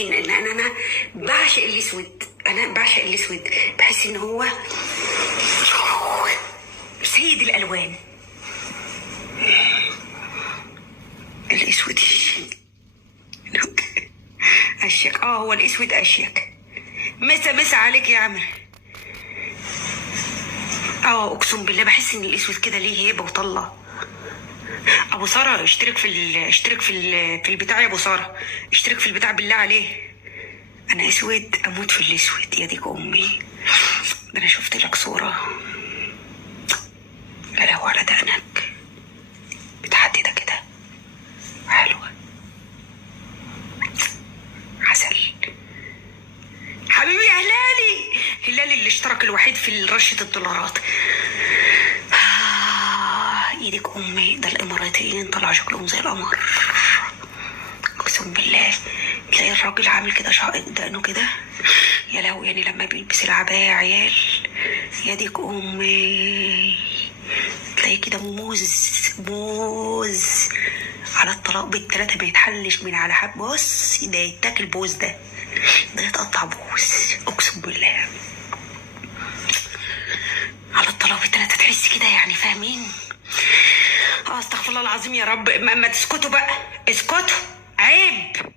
انا بعشق الاسود، انا بعشق الاسود، بحس ان هو سيد الالوان. الاسود اشيك. هو الاسود اشيك. مسا عليك يا عمرو. اقسم بالله بحس ان الاسود كده ليه هيبه وطله. ابو ساره اشترك في البتاع يا ابو ساره، اشترك في البتاع بالله عليه. انا اسود اموت في الاسود يا ديك امي. ده انا شفت لك صوره، لا لا على دقنك متحدده كده حلوه عسل. حبيبي يا هلالي اللي اشترك الوحيد في رشه الدولارات. ايدك امي، ده الاماراتيين طلع شكلهم زي القمر. اقسم بالله تلاقي الراجل عامل كده شائق دقنه كده يا لو، يعني لما بيلبس العباية يا عيال يا ديك امي تلاقي كده موز على الطلاق بالتلاتة، ما يتحلش من على حب. بص ده يتاكل بوز، ده يتقطع بوز اقسم بالله. على الطلاق بالتلاتة تحس كده، يعني فاهمين؟ استغفر الله العظيم يا رب. ما تسكتوا بقى، اسكتوا عيب.